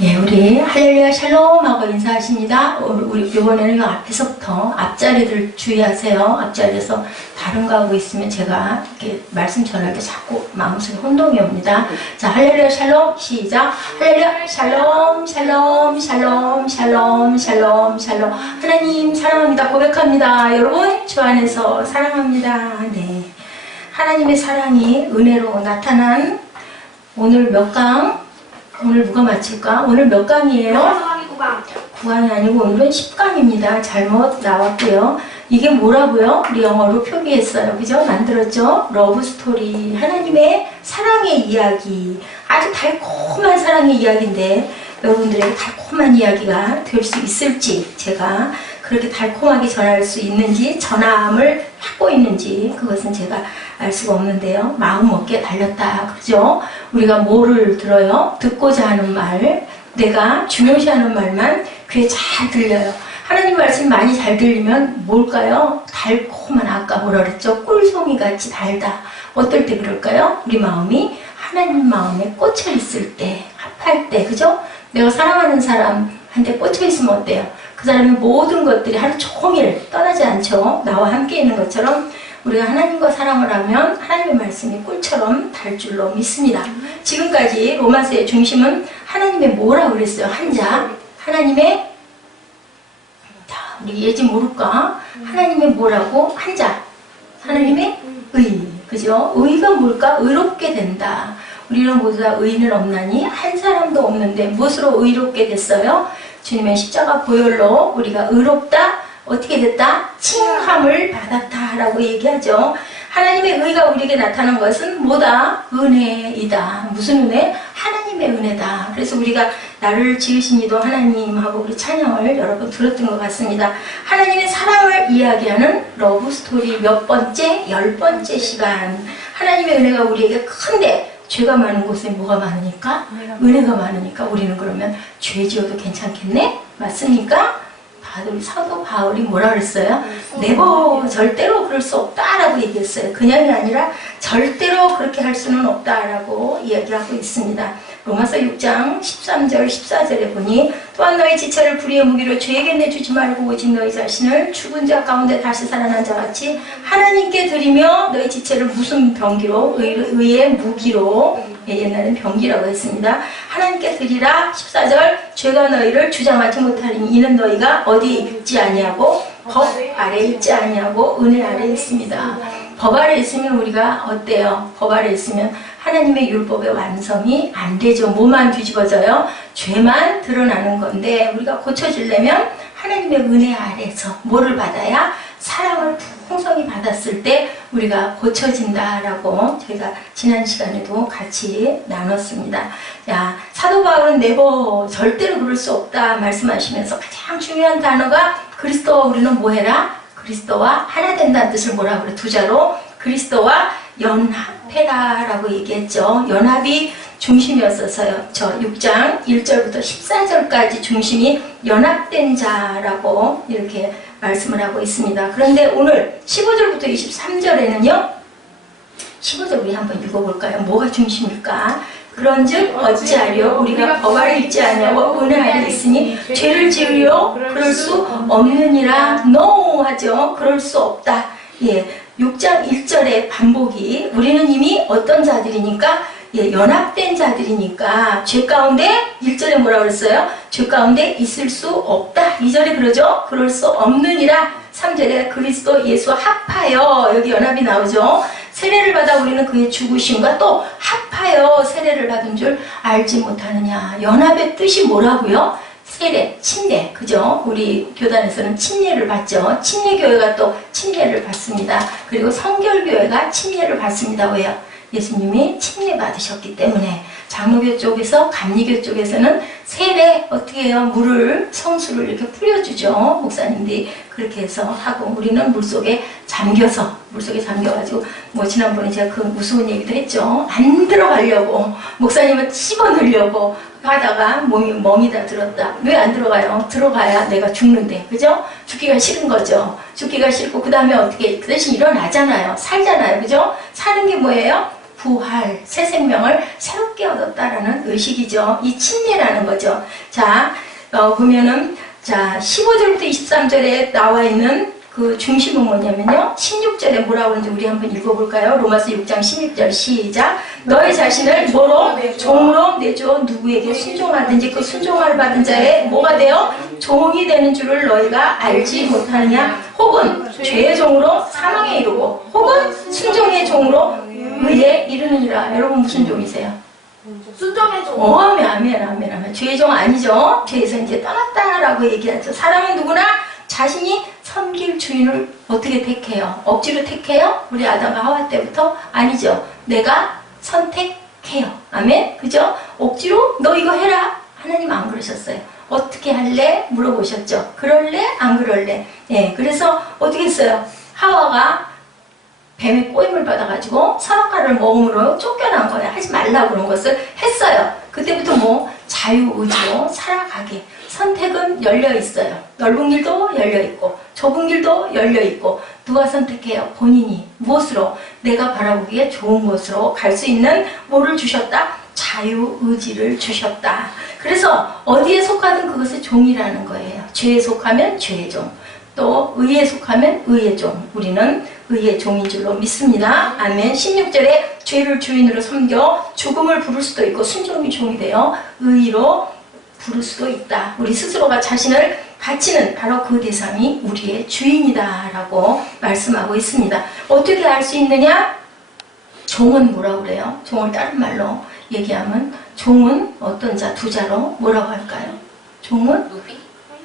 예, 우리 할렐루야 샬롬 하고 인사하십니다. 우리 이번에는 앞에서부터 앞자리들 주의하세요. 앞자리에서 다른 거 하고 있으면 제가 이렇게 말씀 전할 때 자꾸 마음속에 혼동이 옵니다. 자, 할렐루야 샬롬 시작. 할렐루야 샬롬 샬롬 샬롬 샬롬 샬롬 샬롬. 하나님 사랑합니다. 고백합니다. 여러분 주 안에서 사랑합니다. 네, 하나님의 사랑이 은혜로 나타난 오늘 몇 강? 오늘 누가 마칠까? 오늘 몇 강이에요? 9강이 아니고 오늘은 10강입니다. 잘못 나왔고요. 이게 뭐라고요? 우리 영어로 표기했어요. 그죠? 만들었죠? 러브스토리. 하나님의 사랑의 이야기. 아주 달콤한 사랑의 이야기인데 여러분들에게 달콤한 이야기가 될 수 있을지, 제가 그렇게 달콤하게 전할 수 있는지, 전함을 하고 있는지 그것은 제가 알 수가 없는데요. 마음 먹기에 달렸다. 그죠? 우리가 뭐를 들어요? 듣고자 하는 말, 내가 중요시하는 말만 귀에 잘 들려요. 하나님 말씀 많이 잘 들리면 뭘까요? 달콤한, 아까 뭐라 그랬죠? 꿀송이 같이 달다. 어떨 때 그럴까요? 우리 마음이 하나님 마음에 꽂혀 있을 때, 합할 때, 그죠? 내가 사랑하는 사람한테 꽂혀 있으면 어때요? 그 사람의 모든 것들이 하루 종일 떠나지 않죠? 나와 함께 있는 것처럼 우리가 하나님과 사랑을 하면 하나님의 말씀이 꿀처럼 달 줄로 믿습니다. 지금까지 로마서의 중심은 하나님의 뭐라고 그랬어요? 한자. 하나님의, 자, 우리 예지 모를까? 하나님의 뭐라고? 한자. 하나님의 의. 그죠? 의가 뭘까? 의롭게 된다. 우리는 모두 다 의인은 없나니 한 사람도 없는데 무엇으로 의롭게 됐어요? 주님의 십자가 보혈로 우리가 의롭다. 어떻게 됐다? 칭함을 받았다 라고 얘기하죠. 하나님의 의가 우리에게 나타난 것은 뭐다? 은혜이다. 무슨 은혜? 하나님의 은혜다. 그래서 우리가 나를 지으신 이도 하나님하고 우리 찬양을 여러 번 들었던 것 같습니다. 하나님의 사랑을 이야기하는 러브스토리 몇 번째? 10번째 시간. 하나님의 은혜가 우리에게 큰데 죄가 많은 곳에 뭐가 많으니까? 은혜가 많으니까 우리는 그러면 죄 지어도 괜찮겠네? 맞습니까? 사도 바울이 뭐라 그랬어요? 네버, 절대로 그럴 수 없다라고 얘기했어요. 그냥이 아니라 절대로 그렇게 할 수는 없다라고 이야기하고 있습니다. 로마서 6장 13절 14절에 보니 또한 너희 지체를 불의의 무기로 죄에게 내주지 말고 오직 너희 자신을 죽은 자 가운데 다시 살아난 자 같이 하나님께 드리며 너희 지체를 무슨 병기로? 의의 무기로, 옛날엔 병기라고 했습니다. 하나님께 드리라. 14절 죄가 너희를 주장하지 못하리니 이는 너희가 어디에 있지 아니하고 법 아래에 있지 아니하고 은혜 아래에 있습니다. 법 아래에 있으면 우리가 어때요? 법 아래에 있으면 하나님의 율법의 완성이 안 되죠. 뭐만 뒤집어져요? 죄만 드러나는 건데 우리가 고쳐지려면 하나님의 은혜 아래에서 뭐를 받아야? 사랑을 풍성히 받았을 때 우리가 고쳐진다라고 저희가 지난 시간에도 같이 나눴습니다. 자, 사도 바울은 네버, 절대로 그럴 수 없다 말씀하시면서 가장 중요한 단어가 그리스도와 우리는 뭐 해라? 그리스도와 하나 된다는 뜻을 뭐라고 그래? 두 자로 그리스도와 연합해라 라고 얘기했죠. 연합이 중심이었어서요. 저 6장 1절부터 14절까지 중심이 연합된 자라고 이렇게 말씀을 하고 있습니다. 그런데 오늘 15절부터 23절에는요. 15절 우리 한번 읽어볼까요? 뭐가 중심일까? 그런즉 어찌하려 우리가 법 아래 있지 아니하고 은혜 아래 있으니 죄를 지으려 그럴 수 없느니라. No 하죠. 그럴 수 없다. 예, 6장 1절의 반복이 우리는 이미 어떤 자들이니까? 예, 연합된 자들이니까 죄 가운데 1절에 뭐라고 그랬어요? 죄 가운데 있을 수 없다. 2절에 그러죠? 그럴 수 없느니라. 3절에 그리스도 예수와 합하여, 여기 연합이 나오죠? 세례를 받아 우리는 그의 죽으심과 또 합하여 세례를 받은 줄 알지 못하느냐. 연합의 뜻이 뭐라고요? 세례, 침례, 그죠? 우리 교단에서는 침례를 받죠. 침례교회가 또 침례를 받습니다. 그리고 성결교회가 침례를 받습니다. 왜요? 예수님이 침례 받으셨기 때문에. 장로교 쪽에서, 감리교 쪽에서는 세례 어떻게 해요? 물을, 성수를 이렇게 뿌려주죠. 목사님들이 그렇게 해서 하고, 우리는 물속에 잠겨가지고, 뭐 지난번에 제가 그 무서운 얘기도 했죠. 안 들어가려고, 목사님은 집어넣으려고 하다가 몸이 멍이다 들었다. 왜 안 들어가요? 들어가야 내가 죽는데, 그죠? 죽기가 싫은 거죠. 죽기가 싫고 그 다음에 어떻게, 그 대신 일어나잖아요. 살잖아요. 그죠? 사는 게 뭐예요? 부활, 새 생명을 새롭게 얻었다라는 의식이죠. 이 침례라는 거죠. 자, 보면은, 자, 15절부터 23절에 나와 있는 그 중심은 뭐냐면요. 16절에 뭐라고 하는지 우리 한번 읽어볼까요? 로마서 6장 16절 시작. 너희 자신을 뭐로? 종으로 내줘. 누구에게 순종하든지 그 순종을 받은 자의 뭐가 돼요? 종이 되는 줄을 너희가 알지 못하느냐? 혹은 죄의 종으로 사망에 이르고 혹은 순종의 종으로 의에 이르느니라. 여러분 무슨 종이세요? 순종의 종. 아멘. 죄의 종 아니죠. 죄에서 이제 떠났다라고 얘기하죠. 사람은 누구나 자신이 섬길 주인을 어떻게 택해요? 억지로 택해요? 우리 아담과 하와 때부터? 아니죠. 내가 선택해요. 아멘? 그죠? 억지로 너 이거 해라. 하나님 안 그러셨어요. 어떻게 할래? 물어보셨죠. 그럴래? 안 그럴래? 예, 그래서 어떻게 했어요? 하와가 뱀의 꼬임을 받아가지고 선악과를 먹음으로 쫓겨난 거예요. 하지 말라고 그런 것을 했어요. 그때부터 뭐 자유의지로 살아가게. 선택은 열려있어요. 넓은 길도 열려있고 좁은 길도 열려있고 누가 선택해요? 본인이. 무엇으로? 내가 바라보기에 좋은 것으로 갈 수 있는 뭐를 주셨다? 자유의지를 주셨다. 그래서 어디에 속하든 그것이 종이라는 거예요. 죄에 속하면 죄의 종, 또 의에 속하면 의의 종. 우리는 의의 종인 줄로 믿습니다. 아멘. 16절에 죄를 주인으로 섬겨 죽음을 부를 수도 있고 순종이 종이 되어 의로 부를 수도 있다. 우리 스스로가 자신을 바치는 바로 그 대상이 우리의 주인이다 라고 말씀하고 있습니다. 어떻게 알 수 있느냐? 종은 뭐라고 그래요? 종을 다른 말로 얘기하면 종은 어떤 자, 두 자로 뭐라고 할까요? 종은? 노비?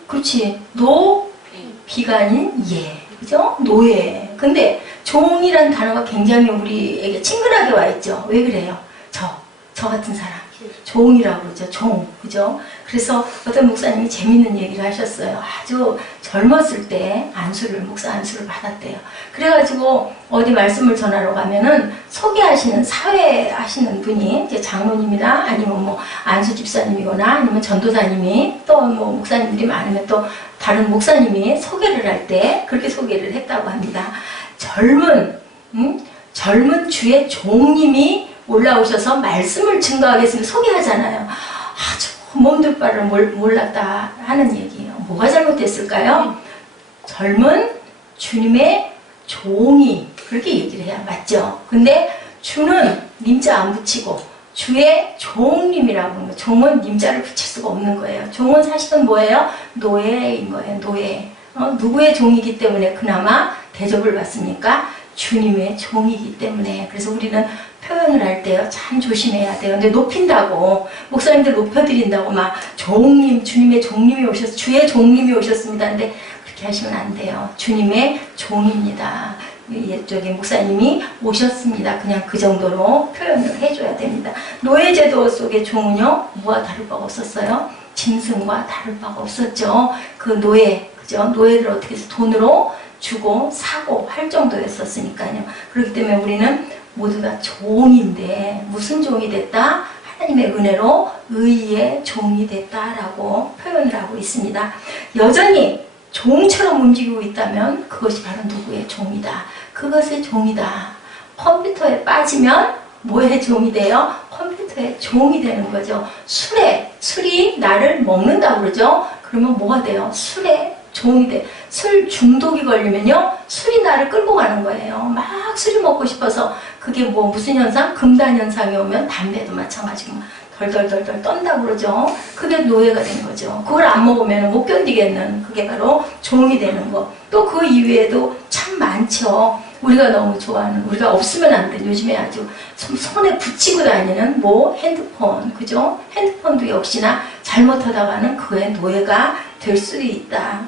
그렇지. 노비가 아닌 예. 그죠? 노예. 근데 종이라는 단어가 굉장히 우리에게 친근하게 와 있죠. 왜 그래요? 저 같은 사람. 종이라고 그러죠. 종. 그죠? 그래서 어떤 목사님이 재밌는 얘기를 하셨어요. 아주 젊었을 때 목사 안수를 받았대요. 그래가지고 어디 말씀을 전하러 가면은 소개하시는, 사회하시는 분이 이제 장로님이나 아니면 뭐 안수 집사님이거나 아니면 전도사님이 또 뭐 목사님들이 많으면 또 다른 목사님이 소개를 할 때 그렇게 소개를 했다고 합니다. 젊은 주의 종님이 올라오셔서 말씀을 증거하겠습니다. 소개하잖아요. 아주 몸둘 바를 몰랐다 하는 얘기예요. 뭐가 잘못됐을까요? 젊은 주님의 종이 그렇게 얘기를 해야 맞죠. 근데 주는 님자 안 붙이고 주의 종님이라고 하는 거예요. 종은 님자를 붙일 수가 없는 거예요. 종은 사실은 뭐예요? 노예인 거예요. 노예. 누구의 종이기 때문에 그나마 대접을 받습니까? 주님의 종이기 때문에. 그래서 우리는 표현을 할 때요 참 조심해야 돼요. 근데 높인다고 목사님들 높여드린다고 막 종님, 주님의 종님이 오셨, 주의 종님이 오셨습니다. 근데 그렇게 하시면 안 돼요. 주님의 종입니다. 저기 목사님이 오셨습니다. 그냥 그 정도로 표현을 해줘야 됩니다. 노예제도 속의 종은요 뭐와 다를 바가 없었어요? 짐승과 다를 바가 없었죠. 그 노예, 그죠? 노예를 어떻게 해서 돈으로 주고 사고 할 정도였었으니까요. 그렇기 때문에 우리는 모두 다 종인데 무슨 종이 됐다? 하나님의 은혜로 의의 종이 됐다라고 표현을 하고 있습니다. 여전히 종처럼 움직이고 있다면 그것이 바로 누구의 종이다. 그것의 종이다. 컴퓨터에 빠지면 뭐의 종이 돼요? 컴퓨터의 종이 되는 거죠. 술이 나를 먹는다고 그러죠. 그러면 뭐가 돼요? 술의 종이 돼. 술 중독이 걸리면요 술이 나를 끌고 가는 거예요. 막 술이 먹고 싶어서 그게 뭐 무슨 현상? 금단 현상이 오면 담배도 마찬가지고 덜덜덜덜 떤다고 그러죠. 그게 노예가 된 거죠. 그걸 안 먹으면 못 견디겠는 그게 바로 종이 되는 거. 또 그 이외에도 참 많죠. 우리가 너무 좋아하는, 우리가 없으면 안 돼. 요즘에 아주 손에 붙이고 다니는 뭐 핸드폰, 그죠? 핸드폰도 역시나 잘못하다가는 그의 노예가 될 수 있다.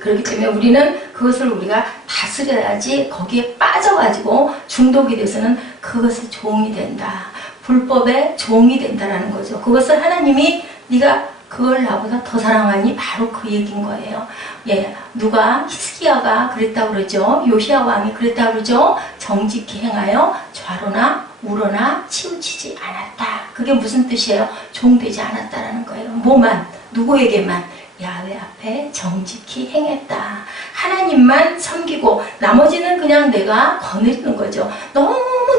그렇기 때문에 우리는 그것을 우리가 다스려야지 거기에 빠져가지고 중독이 돼서는 그것의 종이 된다. 불법의 종이 된다라는 거죠. 그것을 하나님이 네가 그걸 나보다 더 사랑하니 바로 그 얘기인 거예요. 예, 누가 히스기야가 그랬다고 그러죠. 요시야 왕이 그랬다고 그러죠. 정직히 행하여 좌로나 우로나 치우치지 않았다. 그게 무슨 뜻이에요? 종되지 않았다라는 거예요. 뭐만? 누구에게만? 야훼 앞에 정직히 행했다. 하나님만 섬기고 나머지는 그냥 내가 거느리는 거죠. 너무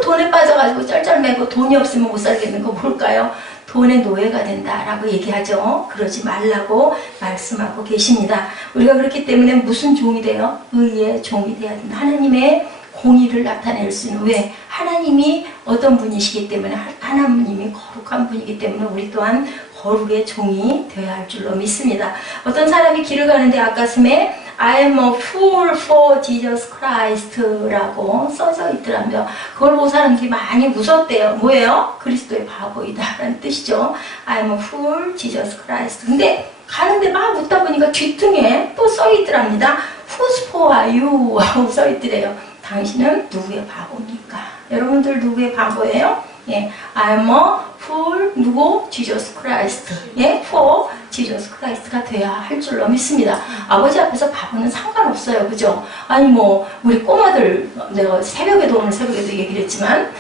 돈에 빠져가지고 쩔쩔매고 돈이 없으면 못 살겠는 거 뭘까요? 돈의 노예가 된다라고 얘기하죠. 그러지 말라고 말씀하고 계십니다. 우리가 그렇기 때문에 무슨 종이 돼요? 의의 종이 돼야 된다. 하나님의 공의를 나타낼 수 있는, 왜? 하나님이 어떤 분이시기 때문에, 하나님이 거룩한 분이기 때문에 우리 또한 거룩의 종이 되어야 할 줄로 믿습니다. 어떤 사람이 길을 가는데 앞가슴에 I am a fool for Jesus Christ라고 써져 있더라고요. 그걸 보고 사람들이 많이 웃었대요. 뭐예요? 그리스도의 바보이다 라는 뜻이죠. I am a fool Jesus Christ. 근데 가는데 막 웃다 보니까 뒤등에 또 써 있더랍니다. Whose for are you? 하고 써 있더래요. 당신은 누구의 바보입니까? 여러분들 누구의 바보예요? 예, I'm a fool, 누구? Jesus Christ. 예, for Jesus Christ가 돼야 할 줄로 믿습니다. 아버지 앞에서 바보는 상관없어요. 그죠? 아니, 뭐, 우리 꼬마들, 내가 오늘 새벽에도 얘기를 했지만,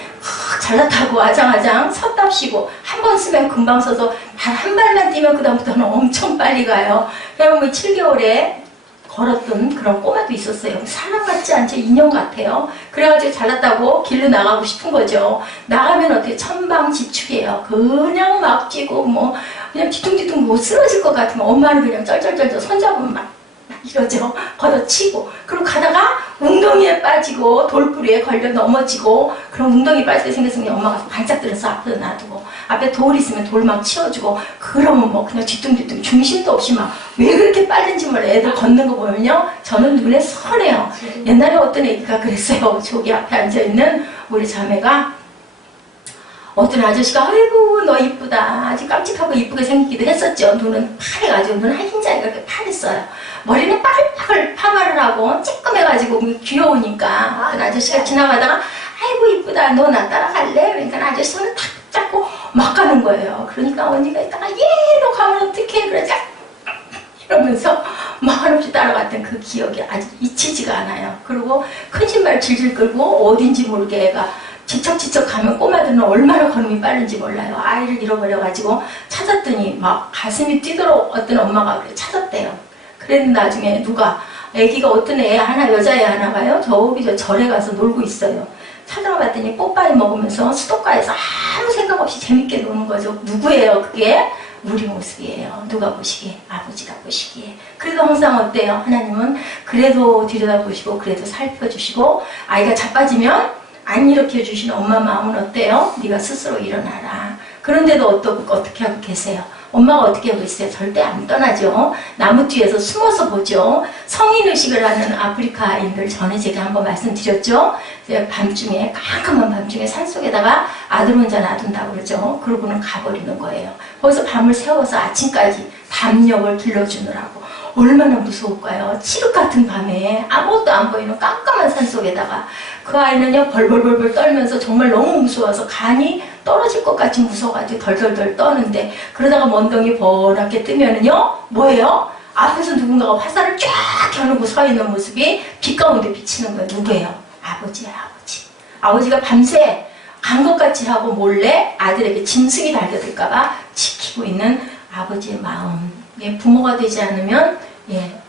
잘났다고 아장아장 섰답시고, 한 번 쓰면 금방 서서, 단 한 발만 뛰면 그다음부터는 엄청 빨리 가요. 그러면 7개월에 걸었던 그런 꼬마도 있었어요. 사람 같지 않죠? 인형 같아요. 그래가지고 잘났다고 길로 나가고 싶은 거죠. 나가면 어떻게 천방지축이에요. 그냥 막 뛰고 뭐 그냥 뒤뚱뒤뚱 못 쓰러질 것 같으면 엄마는 그냥 쩔쩔쩔쩔 손잡으면 막 이러죠. 걷어치고. 그리고 가다가 웅덩이에 빠지고 돌부리에 걸려 넘어지고, 그럼 웅덩이 빠지게 생겼으면 엄마가 반짝 들어서 앞에 놔두고, 앞에 돌 있으면 돌 막 치워주고, 그러면 뭐 그냥 뒤뚱뒤뚱 중심도 없이 막 왜 그렇게 빠른지 몰라. 애들 걷는 거 보면요, 저는 눈에 선해요. 옛날에 어떤 애기가 그랬어요. 저기 앞에 앉아있는 우리 자매가, 어떤 아저씨가 아이고 너 이쁘다, 아주 깜찍하고 이쁘게 생기기도 했었죠. 눈은 파래가지고, 눈 흰자리가 이렇게 파랬어요. 머리는 빠글빠글 파마를 하고 쬐끔해가지고 귀여우니까 그 아저씨가 지나가다가 아이고 이쁘다, 너 나 따라갈래? 그러니까 아저씨 손을 탁 잡고 막 가는 거예요. 그러니까 언니가 있다가 너 가면 어떡해? 그러자 이러면서 막 한없이 따라갔던 그 기억이 아직 잊히지가 않아요. 그리고 큰 신발 질질 끌고 어딘지 모르게 애가 지척지척 가면 꼬마들은 얼마나 걸음이 빠른지 몰라요. 아이를 잃어버려가지고 찾았더니 막 가슴이 뛰도록 어떤 엄마가 그래 찾았대요. 그랬는데 나중에 누가, 애기가 어떤 애 하나, 여자애 하나가요, 저기 저 절에 가서 놀고 있어요. 찾아가 봤더니 뽀빠이 먹으면서 수도가에서 아무 생각 없이 재밌게 노는 거죠. 누구예요 그게? 우리 모습이에요. 누가 보시기에? 아버지가 보시기에. 그래도 항상 어때요? 하나님은 그래도 들여다보시고 그래도 살펴주시고, 아이가 자빠지면 안 일으켜 주시는 엄마 마음은 어때요? 네가 스스로 일어나라. 그런데도 어떻게 하고 계세요? 엄마가 어떻게 하고 있어요? 절대 안 떠나죠. 나무 뒤에서 숨어서 보죠. 성인의식을 하는 아프리카인들, 전에 제가 한번 말씀드렸죠. 밤중에, 깜깜한 밤중에 산속에다가 아들 혼자 놔둔다고 그러죠. 그러고는 가버리는 거예요. 거기서 밤을 새워서 아침까지 담력을 길러주느라고. 얼마나 무서울까요? 칠흑 같은 밤에 아무것도 안 보이는 깜깜한 산속에다가 그 아이는요 벌벌벌벌 떨면서 정말 너무 무서워서 간이 떨어질 것 같이 무서워가지고 덜덜덜 떠는데, 그러다가 먼덩이 버랗게 뜨면은요 뭐예요? 앞에서 누군가가 화살을 쫙 겨누고 서 있는 모습이 빛 가운데 비치는 거예요. 누구예요? 아버지예요. 아버지. 아버지가 밤새 간 것 같이 하고 몰래 아들에게 짐승이 달겨들까봐 지키고 있는 아버지의 마음. 예, 부모가 되지 않으면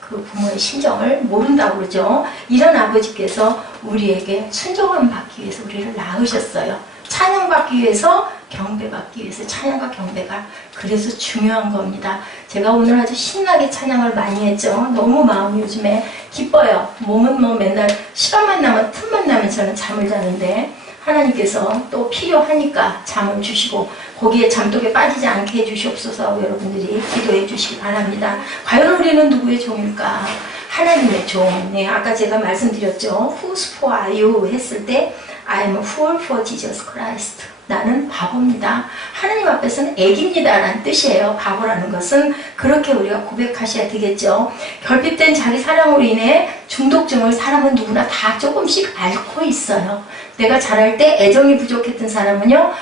그 부모의 심정을 모른다고 그러죠. 이런 아버지께서 우리에게 순종함 받기 위해서 우리를 낳으셨어요. 찬양받기 위해서, 경배받기 위해서. 찬양과 경배가 그래서 중요한 겁니다. 제가 오늘 아주 신나게 찬양을 많이 했죠. 너무 마음이 요즘에 기뻐요. 몸은 뭐 맨날 시간만 나면, 틈만 나면 저는 잠을 자는데, 하나님께서 또 필요하니까 잠을 주시고 거기에 잠독에 빠지지 않게 해주시옵소서. 여러분들이 기도해 주시기 바랍니다. 과연 우리는 누구의 종일까? 하나님의 종. 네, 아까 제가 말씀드렸죠. Whose for are you? 했을 때 I am a fool for Jesus Christ. 나는 바보입니다. 하나님 앞에서는 애기입니다 라는 뜻이에요. 바보라는 것은. 그렇게 우리가 고백하셔야 되겠죠. 결핍된 자기 사랑으로 인해 중독증을 사람은 누구나 다 조금씩 앓고 있어요. 내가 자랄 때 애정이 부족했던 사람은요,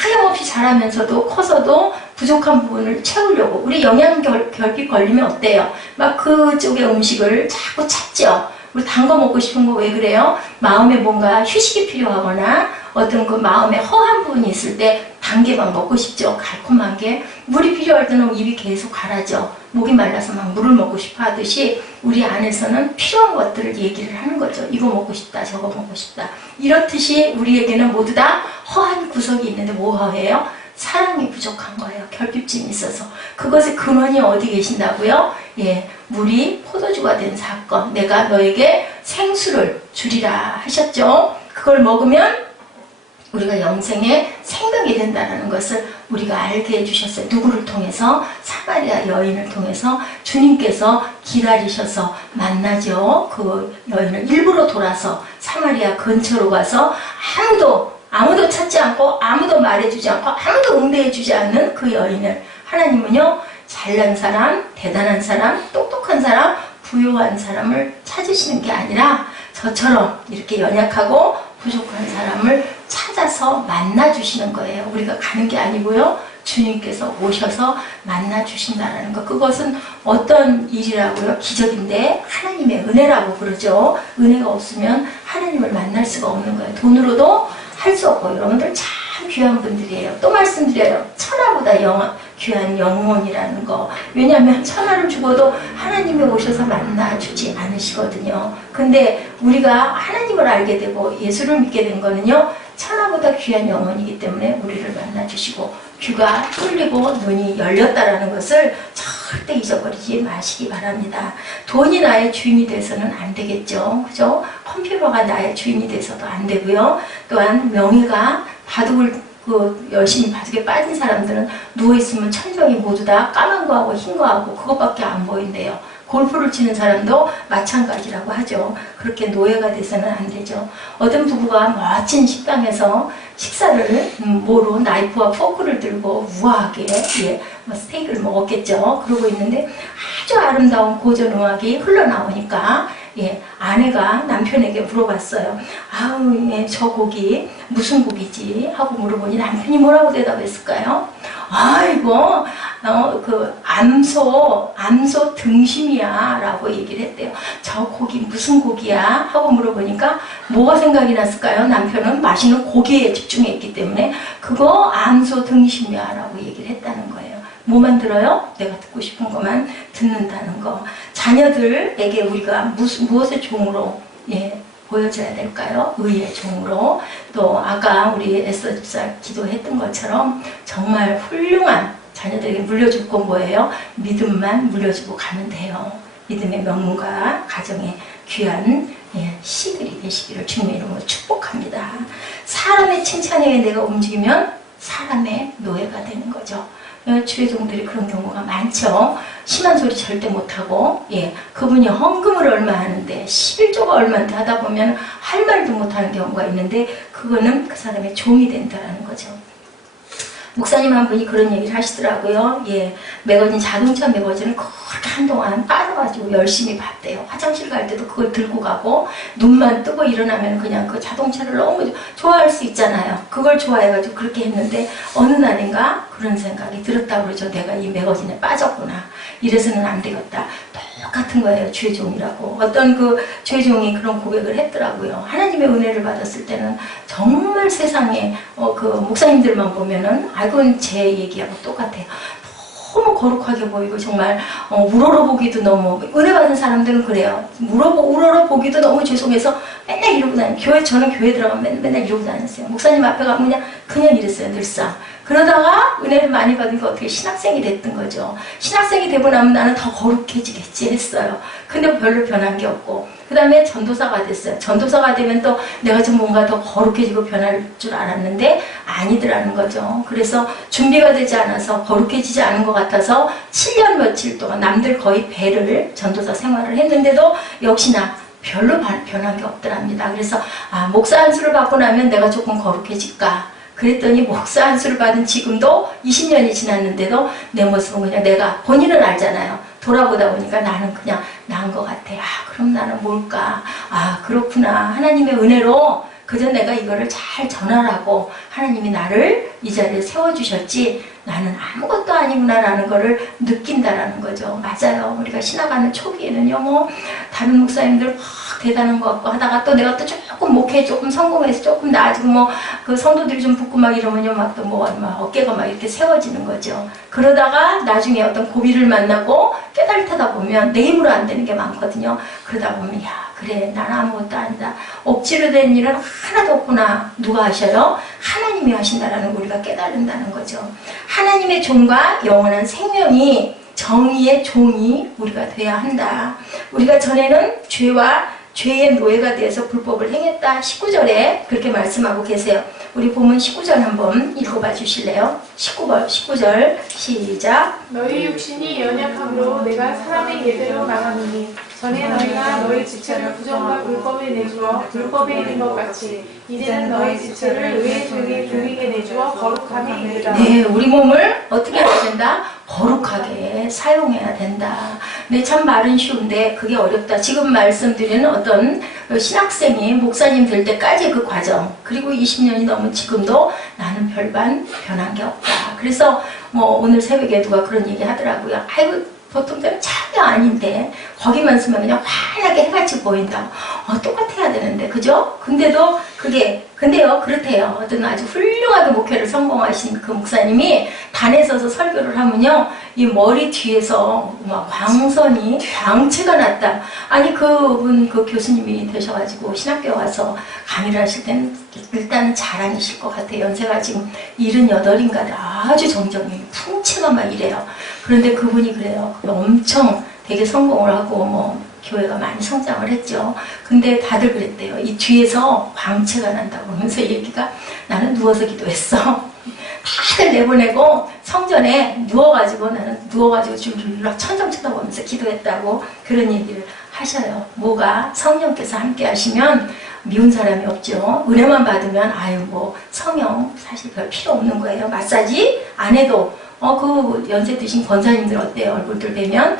하염없이 자라면서도 커서도 부족한 부분을 채우려고, 우리 영양 결핍 걸리면 어때요? 막 그쪽의 음식을 자꾸 찾죠. 우리 단 거 먹고 싶은 거 왜 그래요? 마음에 뭔가 휴식이 필요하거나 어떤 그 마음에 허한 부분이 있을 때 단 게 막 먹고 싶죠. 달콤한 게. 물이 필요할 때는 입이 계속 가라죠. 목이 말라서 막 물을 먹고 싶어 하듯이 우리 안에서는 필요한 것들을 얘기를 하는 거죠. 이거 먹고 싶다, 저거 먹고 싶다. 이렇듯이 우리에게는 모두 다 허한 구석이 있는데 뭐 허해요? 사랑이 부족한 거예요. 결핍증이 있어서. 그것의 근원이 어디 계신다고요? 예, 물이 포도주가 된 사건. 내가 너에게 생수를 주리라 하셨죠. 그걸 먹으면 우리가 영생의 생명이 된다는 것을 우리가 알게 해주셨어요. 누구를 통해서? 사마리아 여인을 통해서 주님께서 기다리셔서 만나죠. 그 여인을 일부러 돌아서 사마리아 근처로 가서 아무도 찾지 않고 아무도 말해주지 않고 아무도 응대해주지 않는 그 여인을 하나님은요, 잘난 사람, 대단한 사람, 똑똑한 사람, 부유한 사람을 찾으시는 게 아니라 저처럼 이렇게 연약하고 부족한 사람을 찾아서 만나주시는 거예요. 우리가 가는 게 아니고요. 주님께서 오셔서 만나주신다는 것. 그것은 어떤 일이라고요? 기적인데 하나님의 은혜라고 그러죠. 은혜가 없으면 하나님을 만날 수가 없는 거예요. 돈으로도 할 수 없고 여러분들 참 귀한 분들이에요. 또 말씀드려요. 천하보다 귀한 영혼이라는 거. 왜냐하면 천하를 죽어도 하나님이 오셔서 만나주지 않으시거든요. 근데 우리가 하나님을 알게 되고 예수를 믿게 된 거는요, 천하보다 귀한 영혼이기 때문에 우리를 만나주시고 귀가 뚫리고 눈이 열렸다라는 것을 절대 잊어버리지 마시기 바랍니다. 돈이 나의 주인이 돼서는 안 되겠죠. 그죠? 컴퓨터가 나의 주인이 돼서도 안 되고요. 또한 명예가 열심히 바둑에 빠진 사람들은 누워있으면 천정이 모두 다 까만 거하고 흰 거하고 그것밖에 안 보인대요. 골프를 치는 사람도 마찬가지라고 하죠. 그렇게 노예가 돼서는 안 되죠. 어떤 부부가 멋진 식당에서 식사를 모로 나이프와 포크를 들고 우아하게 스테이크를 먹었겠죠. 그러고 있는데 아주 아름다운 고전 음악이 흘러나오니까 아내가 남편에게 물어봤어요. 아우, 저 곡이 무슨 곡이지? 하고 물어보니 남편이 뭐라고 대답했을까요? 아이고, 암소 등심이야 라고 얘기를 했대요. 저 곡이 무슨 곡이야? 하고 물어보니까 뭐가 생각이 났을까요? 남편은 맛있는 고기에 집중했기 때문에 그거 암소 등심이야 라고 얘기를 했다는 거예요. 뭐만 들어요? 내가 듣고 싶은 것만 듣는다는 거. 자녀들에게 우리가 무엇의 종으로 보여줘야 될까요? 의의 종으로. 또 아까 우리 애써 기도했던 것처럼 정말 훌륭한 자녀들에게 물려줄 건 뭐예요? 믿음만 물려주고 가면 돼요. 믿음의 명문과 가정의 귀한 시들이 되시기를 주님의 이름으로 축복합니다. 사람의 칭찬에 의해 내가 움직이면 사람의 노예가 되는 거죠. 주의 종들이 그런 경우가 많죠. 심한 소리 절대 못하고, 그분이 헌금을 얼마 하는데 11조가 얼마인데 하다 보면 할 말도 못하는 경우가 있는데 그거는 그 사람의 종이 된다는 거죠. 목사님 한 분이 그런 얘기를 하시더라고요. 자동차 매거진을 그렇게 한동안 빠져가지고 열심히 봤대요. 화장실 갈 때도 그걸 들고 가고, 눈만 뜨고 일어나면 그냥 그 자동차를 너무 좋아할 수 있잖아요. 그걸 좋아해가지고 그렇게 했는데 어느 날인가 그런 생각이 들었다고 그러죠. 내가 이 매거진에 빠졌구나. 이래서는 안 되겠다. 똑같은 거예요. 주의 종이라고. 어떤 그 주의 종이 그런 고백을 했더라고요. 하나님의 은혜를 받았을 때는 정말 세상에 그 목사님들만 보면은 아이고 제 얘기하고 똑같아요. 너무 거룩하게 보이고 정말 우러러보기도 너무, 은혜 받은 사람들은 그래요. 우러러보기도 너무 죄송해서 맨날 이러고 다녀요. 저는 교회 들어가면 맨날 이러고 다녔어요. 목사님 앞에 가면 그냥 이랬어요. 늘상. 그러다가 은혜를 많이 받으니까 어떻게 신학생이 됐던 거죠. 신학생이 되고 나면 나는 더 거룩해지겠지 했어요. 근데 별로 변한 게 없고, 그 다음에 전도사가 됐어요. 전도사가 되면 또 내가 좀 뭔가 더 거룩해지고 변할 줄 알았는데 아니더라는 거죠. 그래서 준비가 되지 않아서 거룩해지지 않은 것 같아서 7년 며칠 동안 남들 거의 배를 전도사 생활을 했는데도 역시나 별로 변한 게 없더랍니다. 그래서 목사 안수를 받고 나면 내가 조금 거룩해질까? 그랬더니 목사 안수를 받은 지금도 20년이 지났는데도 내 모습은 그냥 내가, 본인은 알잖아요. 돌아보다 보니까 나는 그냥 나은 것 같아. 그럼 나는 뭘까? 그렇구나. 하나님의 은혜로 그저 내가 이거를 잘 전하라고 하나님이 나를 이 자리에 세워주셨지 나는 아무것도 아니구나라는 거를 느낀다라는 거죠. 맞아요. 우리가 신학하는 초기에는요, 뭐 다른 목사님들 막 대단한 것 같고 하다가 또 내가 또 조금 목회 조금 성공해서 조금 나아지고 뭐 그 성도들이 좀 붙고 막 이러면요, 막 또 뭐 막 어깨가 막 이렇게 세워지는 거죠. 그러다가 나중에 어떤 고비를 만나고 깨달다 보면 내 힘으로 안 되는 게 많거든요. 그러다 보면 야, 그래, 나는 아무것도 아니다. 억지로 된 일은 하나도 없구나. 누가 하셔요? 하나님이 하신다라는 걸 우리가 깨달는다는 거죠. 하나님의 종과 영원한 생명이 정의의 종이 우리가 돼야 한다. 우리가 전에는 죄의 노예가 되어서 불법을 행했다. 19절에 그렇게 말씀하고 계세요. 우리 본문 19절 한번 읽어봐 주실래요? 19절 시작. 너희 육신이 연약함으로 내가 사람의 예대로 말하노니 전에 너희가 너희 지체를 부정과 불법에 내주어 불법에 있는 것 같이 이제는 너희 지체를 의의 종에게 내주어 거룩함에 이르라. 네, 우리 몸을 어떻게 해야 된다? 거룩하게 사용해야 된다. 네, 참 말은 쉬운데 그게 어렵다. 지금 말씀드리는 어떤 신학생이 목사님 될 때까지 그 과정, 그리고 20년이 넘은 지금도 나는 별반 변한 게 없다. 그래서 뭐 오늘 새벽에 누가 그런 얘기 하더라고요. 아이고, 보통 때는 전혀 아닌데 거기만 쓰면 그냥 환하게 해같이 보인다고. 똑같아야 되는데, 그죠? 근데요, 그렇대요. 어떤 아주 훌륭하게 목회를 성공하신 그 목사님이 단에 서서 설교를 하면요, 이 머리 뒤에서 막 광채가 났다. 아니, 그 교수님이 되셔가지고 신학교에 와서 강의를 하실 때는 일단은 자랑이실 것 같아요. 연세가 지금 78인가 아주 정정히 풍채가 막 이래요. 그런데 그분이 그래요. 엄청 되게 성공을 하고 뭐 교회가 많이 성장을 했죠. 근데 다들 그랬대요. 이 뒤에서 광채가 난다고 하면서 얘기가, 나는 누워서 기도했어. 다들 내보내고 성전에 나는 줄줄락 천장 쳐다보면서 기도했다고 그런 얘기를 하셔요. 뭐가 성령께서 함께 하시면 미운 사람이 없죠. 은혜만 받으면 뭐 성령 사실 별 필요 없는 거예요. 마사지 안 해도 그 연세 드신 권사님들 어때요? 얼굴들 뵈면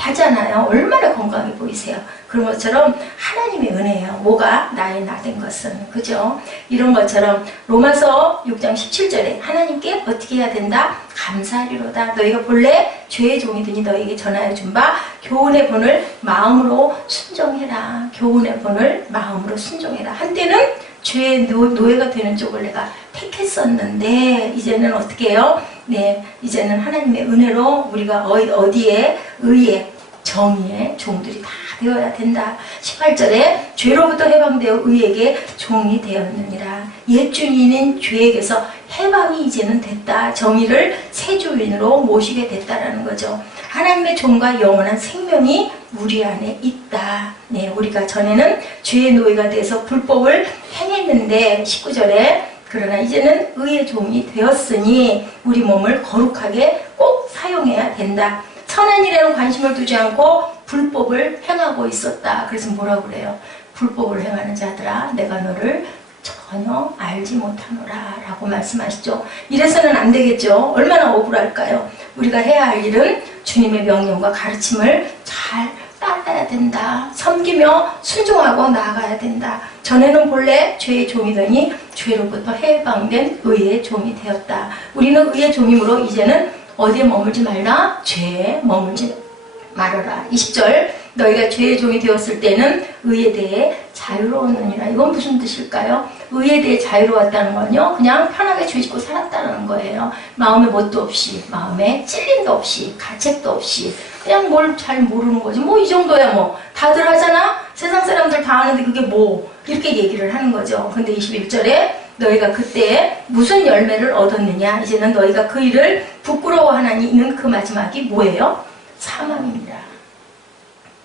하잖아요. 얼마나 건강해 보이세요. 그런 것처럼 하나님의 은혜예요. 뭐가 나의 나 된 것은, 그죠? 이런 것처럼 로마서 6장 17절에 하나님께 어떻게 해야 된다? 감사하리로다. 너희가 본래 죄의 종이더니 너희에게 전하여 준 바 교훈의 본을 마음으로 순종해라. 교훈의 본을 마음으로 순종해라. 한때는 죄의 노예가 되는 쪽을 내가 택했었는데 이제는 어떻게 해요? 네, 이제는 하나님의 은혜로 우리가 어디에 의에 정의의 종들이 다 되어야 된다. 18절에 죄로부터 해방되어 의에게 종이 되었느니라. 옛 주인인 죄에게서 해방이 이제는 됐다. 정의를 새 주인으로 모시게 됐다라는 거죠. 하나님의 종과 영원한 생명이 우리 안에 있다. 네, 우리가 전에는 죄의 노예가 돼서 불법을 행했는데 19절에 그러나 이제는 의의 종이 되었으니 우리 몸을 거룩하게 꼭 사용해야 된다. 선한 일에는 관심을 두지 않고 불법을 행하고 있었다. 그래서 뭐라고 그래요? 불법을 행하는 자들아, 내가 너를 전혀 알지 못하노라 라고 말씀하시죠. 이래서는 안 되겠죠. 얼마나 억울할까요? 우리가 해야 할 일은 주님의 명령과 가르침을 잘 따라야 된다. 섬기며 순종하고 나아가야 된다. 전에는 본래 죄의 종이더니 죄로부터 해방된 의의 종이 되었다. 우리는 의의 종이므로 이제는 어디에 머물지 말라? 죄에 머물지 말아라. 20절, 너희가 죄의 종이 되었을 때는 의에 대해 자유로웠느니라. 이건 무슨 뜻일까요? 의에 대해 자유로웠다는 건요, 그냥 편하게 죄 짓고 살았다는 거예요. 마음에 뭣도 없이, 마음에 찔림도 없이, 가책도 없이, 그냥 뭘 잘 모르는 거지. 뭐 이 정도야 뭐. 다들 하잖아? 세상 사람들 다 하는데 그게 뭐. 이렇게 얘기를 하는 거죠. 근데 21절에 너희가 그때 무슨 열매를 얻었느냐? 이제는 너희가 그 일을 부끄러워하나니는 그 마지막이 뭐예요? 사망입니다.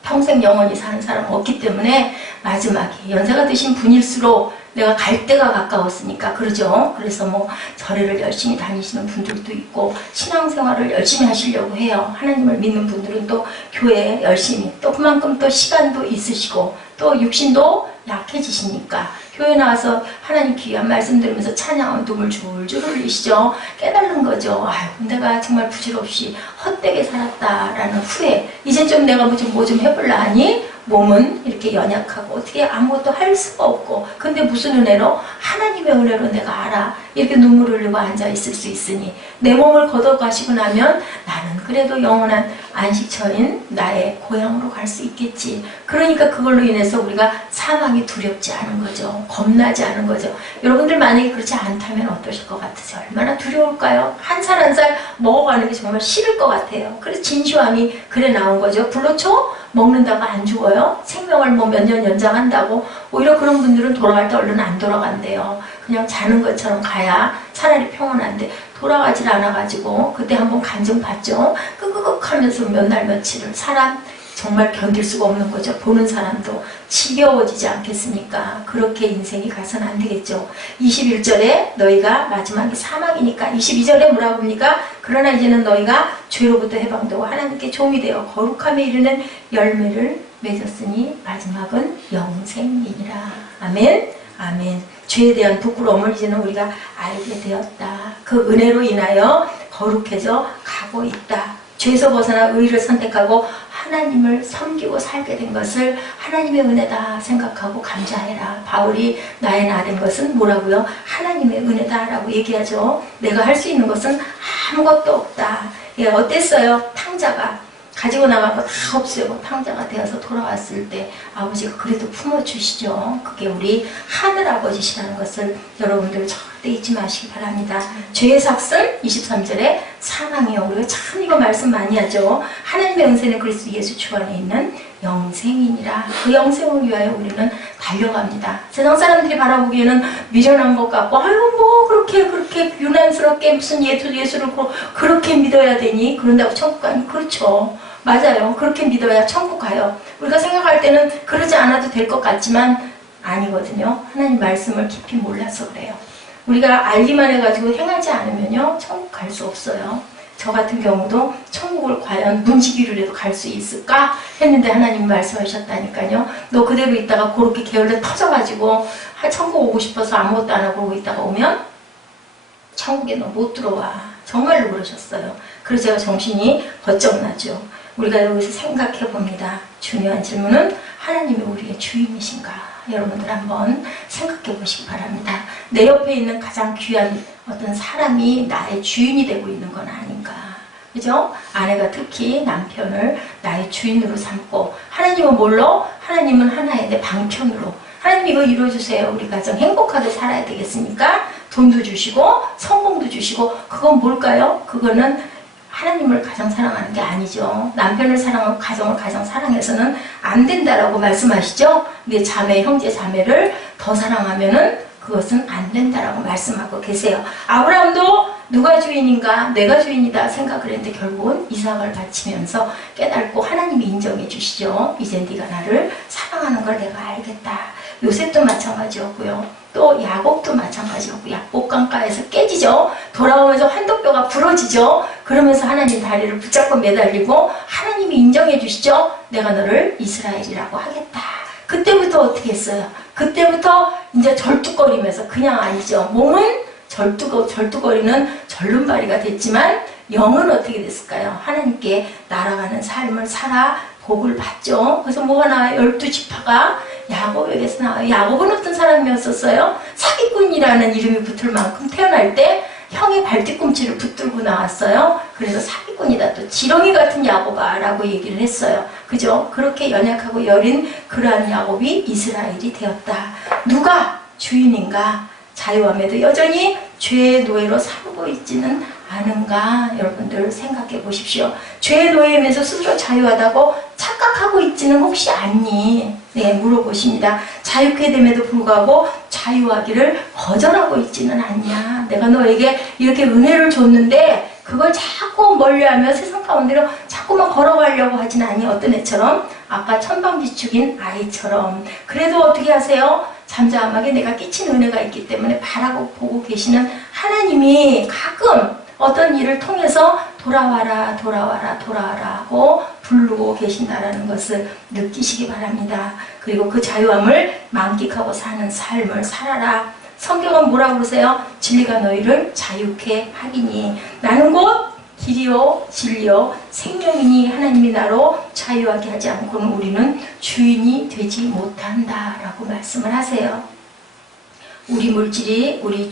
평생 영원히 사는 사람 없기 때문에 마지막이 연세가 드신 분일수록 내가 갈 때가 가까웠으니까 그러죠. 그래서 뭐 절에를 열심히 다니시는 분들도 있고 신앙생활을 열심히 하시려고 해요. 하나님을 믿는 분들은 또 교회에 열심히, 또 그만큼 또 시간도 있으시고 또 육신도 약해지시니까 교회 나와서 하나님 귀한 말씀 들으면서 찬양하면 눈물 줄줄 흘리시죠. 깨달는 거죠. 아유, 내가 정말 부질없이 헛되게 살았다라는 후회. 이제 좀 내가 뭐 좀 해볼라 하니 몸은 이렇게 연약하고 어떻게 아무것도 할 수가 없고, 근데 무슨 은혜로? 하나님의 은혜로 내가 알아. 이렇게 눈물을 흘리고 앉아있을 수 있으니 내 몸을 걷어가시고 나면 나는 그래도 영원한 안식처인 나의 고향으로 갈 수 있겠지. 그러니까 그걸로 인해서 우리가 사망이 두렵지 않은 거죠. 겁나지 않은 거죠. 여러분들 만약에 그렇지 않다면 어떠실 것 같으세요? 얼마나 두려울까요? 한 살 한 살 먹어가는 게 정말 싫을 것 같아요. 그래서 진시황이 그래 나온 거죠. 불로초 먹는다고 안 죽어요? 생명을 뭐 몇 년 연장한다고? 오히려 그런 분들은 돌아갈 때 얼른 안 돌아간대요. 그냥 자는 것처럼 가야 차라리 평온한데 돌아가질 않아가지고 그때 한번 간증 봤죠. 끄끄끄 하면서 몇 날 며칠을 사람 정말 견딜 수가 없는 거죠. 보는 사람도 지겨워지지 않겠습니까? 그렇게 인생이 가서는 안 되겠죠. 21절에 너희가 마지막이 사막이니까, 22절에 뭐라고 합니까? 그러나 이제는 너희가 죄로부터 해방되고 하나님께 종이 되어 거룩함에 이르는 열매를 맺었으니 마지막은 영생이니라. 아멘. 아멘. 죄에 대한 부끄러움을 이제는 우리가 알게 되었다. 그 은혜로 인하여 거룩해져 가고 있다. 죄에서 벗어나 의를 선택하고 하나님을 섬기고 살게 된 것을 하나님의 은혜다 생각하고 감사해라. 바울이 나의 나 된 것은 뭐라고요? 하나님의 은혜다라고 얘기하죠. 내가 할 수 있는 것은 아무것도 없다. 예, 어땠어요? 탕자가 가지고 나간 거 다 없애고 탕자가 되어서 돌아왔을 때 아버지가 그래도 품어주시죠. 그게 우리 하늘아버지시라는 것을 여러분들 절대 잊지 마시기 바랍니다. 죄의 삭슬 23절에 사망이요. 우리가 참 이거 말씀 많이 하죠. 하나님의 은혜는 그리스도 예수 주 안에 있는 영생이니라. 그 영생을 위하여 우리는 달려갑니다. 세상 사람들이 바라보기에는 미련한 것 같고, 아유 뭐 그렇게 유난스럽게 무슨 예수를 그렇게 믿어야 되니? 그런다고 천국 가니? 그렇죠. 맞아요. 그렇게 믿어야 천국 가요. 우리가 생각할 때는 그러지 않아도 될 것 같지만 아니거든요. 하나님 말씀을 깊이 몰라서 그래요. 우리가 알기만 해가지고 행하지 않으면요 천국 갈 수 없어요. 저 같은 경우도 천국을 과연 문지기로 해도 갈 수 있을까 했는데 하나님 말씀하셨다니까요. 너 그대로 있다가 그렇게 게을러 터져가지고 천국 오고 싶어서 아무것도 안 하고 있다가 오면 천국에 너 못 들어와. 정말로 그러셨어요. 그래서 제가 정신이 번쩍 나죠. 우리가 여기서 생각해 봅니다. 중요한 질문은 하나님이 우리의 주인이신가? 여러분들 한번 생각해 보시기 바랍니다. 내 옆에 있는 가장 귀한 어떤 사람이 나의 주인이 되고 있는 건 아닌가? 그죠? 아내가 특히 남편을 나의 주인으로 삼고, 하나님은 뭘로? 하나님은 하나의 내 방편으로. 하나님 이거 이루어주세요. 우리 가정 행복하게 살아야 되겠습니까? 돈도 주시고 성공도 주시고. 그건 뭘까요? 그거는 하나님을 가장 사랑하는 게 아니죠. 남편을 사랑하고 가정을 가장 사랑해서는 안 된다라고 말씀하시죠. 내 자매, 형제, 자매를 더 사랑하면은 그것은 안 된다라고 말씀하고 계세요. 아브라함도 누가 주인인가? 내가 주인이다 생각을 했는데 결국은 이삭을 바치면서 깨닫고 하나님이 인정해 주시죠. 이제 네가 나를 사랑하는 걸 내가 알겠다. 요셉도 마찬가지였고요. 또 야곱도 마찬가지였고, 약복강가에서 깨지죠. 돌아오면서 환도뼈가 부러지죠. 그러면서 하나님 다리를 붙잡고 매달리고 하나님이 인정해 주시죠. 내가 너를 이스라엘이라고 하겠다. 그때부터 어떻게 했어요? 그때부터 이제 절뚝거리면서, 그냥 아니죠. 몸은 절뚝거리는 절름발이가 됐지만 영은 어떻게 됐을까요? 하나님께 날아가는 삶을 살아 복을 받죠. 그래서 뭐가 나와요? 12지파가 야곱에게서 나와요. 야곱은 어떤 사람이었었어요? 사기꾼이라는 이름이 붙을 만큼 태어날 때 형의 발뒤꿈치를 붙들고 나왔어요. 그래서 사기꾼이다, 또 지렁이 같은 야곱아 라고 얘기를 했어요. 그죠? 그렇게 연약하고 여린 그러한 야곱이 이스라엘이 되었다. 누가 주인인가? 자유함에도 여전히 죄의 노예로 살고 있지는 않은가? 여러분들 생각해 보십시오. 죄의 노예면서 스스로 자유하다고 착각하고 있지는 혹시 않니? 네, 물어보십니다. 자유케 됨에도 불구하고 자유하기를 거절하고 있지는 않냐? 내가 너에게 이렇게 은혜를 줬는데 그걸 자꾸 멀리하며 세상 가운데로 자꾸만 걸어가려고 하진 않니? 어떤 애처럼? 아까 천방지축인 아이처럼. 그래도 어떻게 하세요? 잠잠하게 내가 끼친 은혜가 있기 때문에 바라고 보고 계시는 하나님이 가끔 어떤 일을 통해서 돌아와라 하고 부르고 계신다라는 것을 느끼시기 바랍니다. 그리고 그 자유함을 만끽하고 사는 삶을 살아라. 성경은 뭐라고 그러세요? 진리가 너희를 자유케 하기니. 나는 곧 길이요 진리요 생명이니 하나님이 나로 자유하게 하지 않고는 우리는 주인이 되지 못한다라고 말씀을 하세요. 우리 물질이 우리의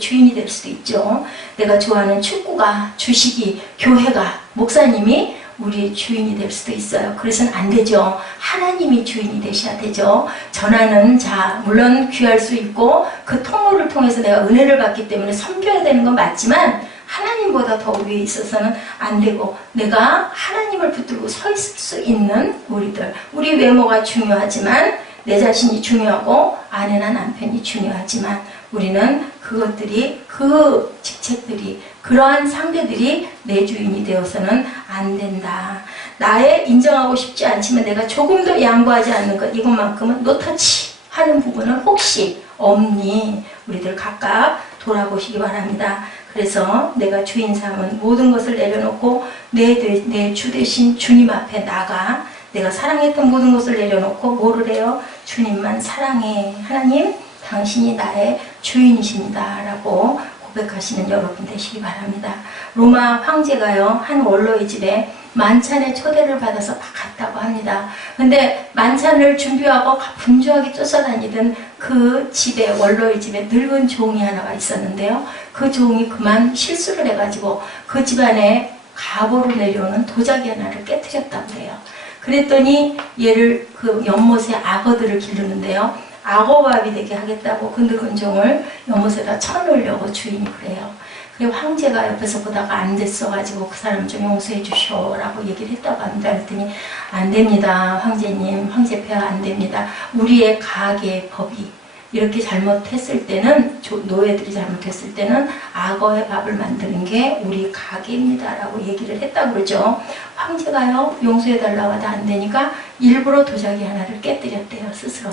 주인이 될 수도 있죠. 내가 좋아하는 축구가, 주식이, 교회가, 목사님이 우리의 주인이 될 수도 있어요. 그래서는 안 되죠. 하나님이 주인이 되셔야 되죠. 전하는 자, 물론 귀할 수 있고 그 통로를 통해서 내가 은혜를 받기 때문에 섬겨야 되는 건 맞지만 하나님보다 더 위에 있어서는 안 되고, 내가 하나님을 붙들고 서 있을 수 있는 우리들, 우리 외모가 중요하지만 내 자신이 중요하고 아내나 남편이 중요하지만 우리는 그것들이, 그 직책들이, 그러한 상대들이 내 주인이 되어서는 안 된다. 나의 인정하고 싶지 않지만 내가 조금 더 양보하지 않는 것, 이것만큼은 노터치 하는 부분은 혹시 없니? 우리들 각각 돌아보시기 바랍니다. 그래서 내가 주인 삼은 모든 것을 내려놓고 내 주 대신 주님 앞에 나가, 내가 사랑했던 모든 것을 내려놓고 뭐를 해요? 주님만 사랑해. 하나님, 당신이 나의 주인이십니다. 라고 고백하시는 여러분 되시기 바랍니다. 로마 황제가요, 한 원로의 집에 만찬에 초대를 받아서 갔다고 합니다. 근데 만찬을 준비하고 분주하게 쫓아다니던 그 집에, 원로의 집에 늙은 종이 하나가 있었는데요. 그 종이 그만 실수를 해가지고 그 집안에 가보로 내려오는 도자기 하나를 깨뜨렸다고 해요. 그랬더니 얘를, 그 연못에 악어들을 기르는데요. 악어밥이 되게 하겠다고 그 늙은 종을 연못에다 쳐놓으려고 주인이 그래요. 그리고 황제가 옆에서 보다가 안 됐어가지고 그 사람 좀 용서해 주시오라고 얘기를 했다고 합니다. 그랬더니 안 됩니다. 황제님, 황제폐하 안 됩니다. 우리의 가계의 법이 이렇게 잘못했을 때는, 노예들이 잘못했을 때는 악어의 밥을 만드는 게 우리 가계입니다 라고 얘기를 했다고 그러죠. 황제가요, 용서해달라고 하다 안 되니까 일부러 도자기 하나를 깨뜨렸대요, 스스로.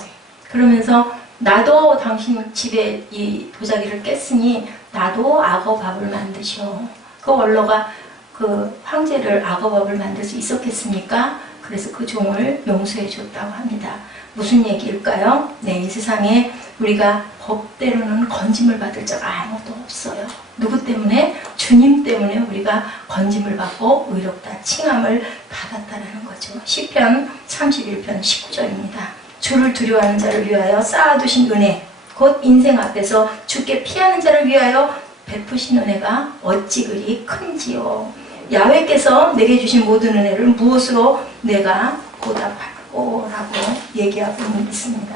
그러면서 나도 당신 집에 이 도자기를 깼으니 나도 악어밥을 만드시오. 그 원로가 그 황제를 악어밥을 만들 수 있었겠습니까? 그래서 그 종을 용서해 줬다고 합니다. 무슨 얘기일까요? 네, 이 세상에 우리가 법대로는 건짐을 받을 자가 아무도 없어요. 누구 때문에? 주님 때문에 우리가 건짐을 받고 의롭다 칭함을 받았다는 거죠. 시편 31편 19절입니다. 주를 두려워하는 자를 위하여 쌓아두신 은혜, 곧 인생 앞에서 주께 피하는 자를 위하여 베푸신 은혜가 어찌 그리 큰지요. 야훼께서 내게 주신 모든 은혜를 무엇으로 내가 보답할꼬? 라고 얘기하고 있습니다.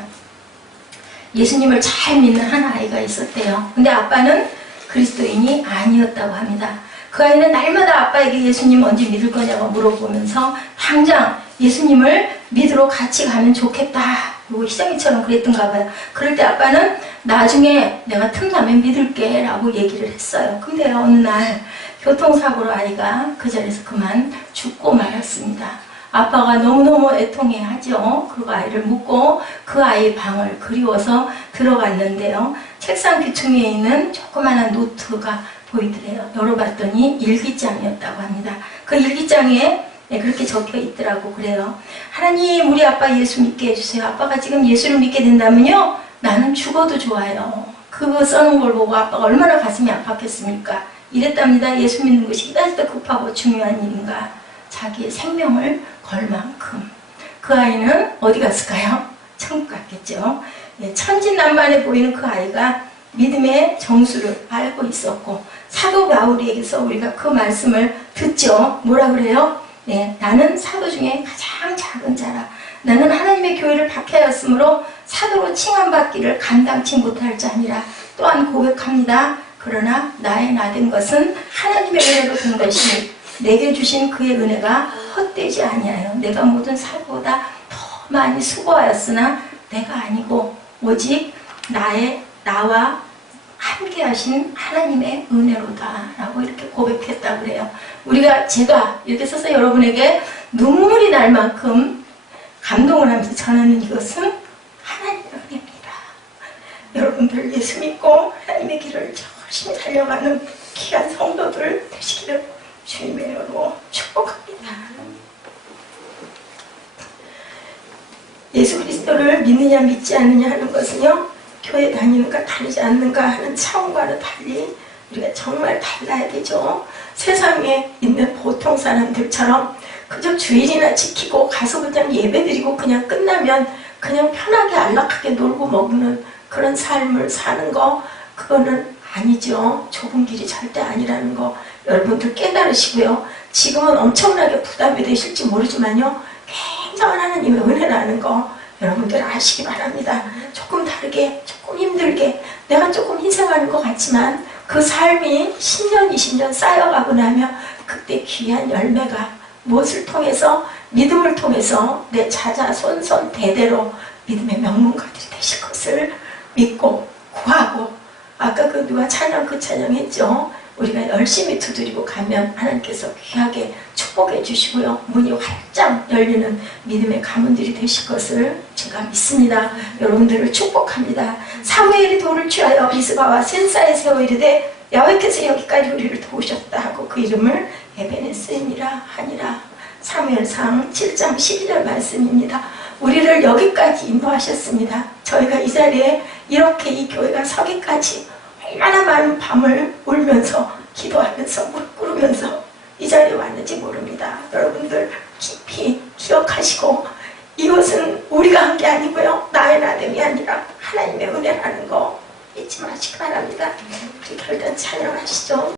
예수님을 잘 믿는 한 아이가 있었대요. 근데 아빠는 그리스도인이 아니었다고 합니다. 그 아이는 날마다 아빠에게 예수님 언제 믿을 거냐고 물어보면서 당장 예수님을 믿으러 같이 가면 좋겠다. 그리고 희정이처럼 그랬던가 봐요. 그럴 때 아빠는 나중에 내가 틈나면 믿을게 라고 얘기를 했어요. 근데 어느 날 교통사고로 아이가 그 자리에서 그만 죽고 말았습니다. 아빠가 너무너무 애통해하죠. 그리고 아이를 묻고 그 아이의 방을 그리워서 들어갔는데요. 책상 귀퉁이에 있는 조그마한 노트가 보이더래요. 열어봤더니 일기장이었다고 합니다. 그 일기장에 그렇게 적혀 있더라고. 그래요. 하나님, 우리 아빠 예수 믿게 해주세요. 아빠가 지금 예수를 믿게 된다면요, 나는 죽어도 좋아요. 그거 써놓은 걸 보고 아빠가 얼마나 가슴이 아팠겠습니까? 이랬답니다. 예수 믿는 것이 이다지도 급하고 중요한 일인가. 자기의 생명을 걸 만큼. 그 아이는 어디 갔을까요? 천국 갔겠죠. 천진난만해 보이는 그 아이가 믿음의 정수를 알고 있었고, 사도 바울에게서 우리가 그 말씀을 듣죠. 뭐라 그래요? 나는 사도 중에 가장 작은 자라. 나는 하나님의 교회를 박해하였으므로 사도로 칭함받기를 감당치 못할 자니라. 또한 고백합니다. 그러나 나의 나된 것은 하나님의 은혜로 된 것이니 내게 주신 그의 은혜가 헛되지 아니하여 내가 모든 사도보다 더 많이 수고하였으나 내가 아니고 오직 나와 함께 하신 하나님의 은혜로다 라고 이렇게 고백했다고 그래요. 제가 이렇게 써서 여러분에게 눈물이 날 만큼 감동을 하면서 전하는 이것은 하나님의 은혜입니다. 여러분들 예수 믿고 하나님의 길을 열심히 달려가는 귀한 성도들 되시기를 주님의 이름으로 축복합니다. 예수 그리스도를 믿느냐 믿지 않느냐 하는 것은요, 교회 다니는가 다니지 않는가 하는 차원과는 달리 우리가 정말 달라야 되죠. 세상에 있는 보통 사람들처럼 그저 주일이나 지키고 가서 그냥 예배드리고 그냥 끝나면 그냥 편하게 안락하게 놀고 먹는 그런 삶을 사는 거, 그거는 아니죠. 좁은 길이 절대 아니라는 거 여러분들 깨달으시고요. 지금은 엄청나게 부담이 되실지 모르지만요, 굉장한 하나님의 은혜라는 거 여러분들 아시기 바랍니다. 조금 다르게, 조금 힘들게, 내가 조금 희생하는 것 같지만 그 삶이 10년, 20년 쌓여가고 나면 그때 귀한 열매가 무엇을 통해서? 믿음을 통해서 내 자자, 손손 대대로 믿음의 명문가들이 되실 것을 믿고 구하고, 아까 그 누가 찬양, 그 찬양했죠. 우리가 열심히 두드리고 가면 하나님께서 귀하게 축복해 주시고요. 문이 활짝 열리는 믿음의 가문들이 되실 것을 제가 믿습니다. 여러분들을 축복합니다. 사무엘이 돌을 취하여 미스바와 센사에 세워 이르되 여호와께서 여기까지 우리를 도우셨다 하고 그 이름을 에베네스니라 하니라. 사무엘상 7장 12절 말씀입니다. 우리를 여기까지 인도하셨습니다. 저희가 이 자리에 이렇게 이 교회가 서기까지 얼마나 많은 밤을 울면서 기도하면서 무릎 꿇으면서 이 자리에 왔는지 모릅니다. 여러분들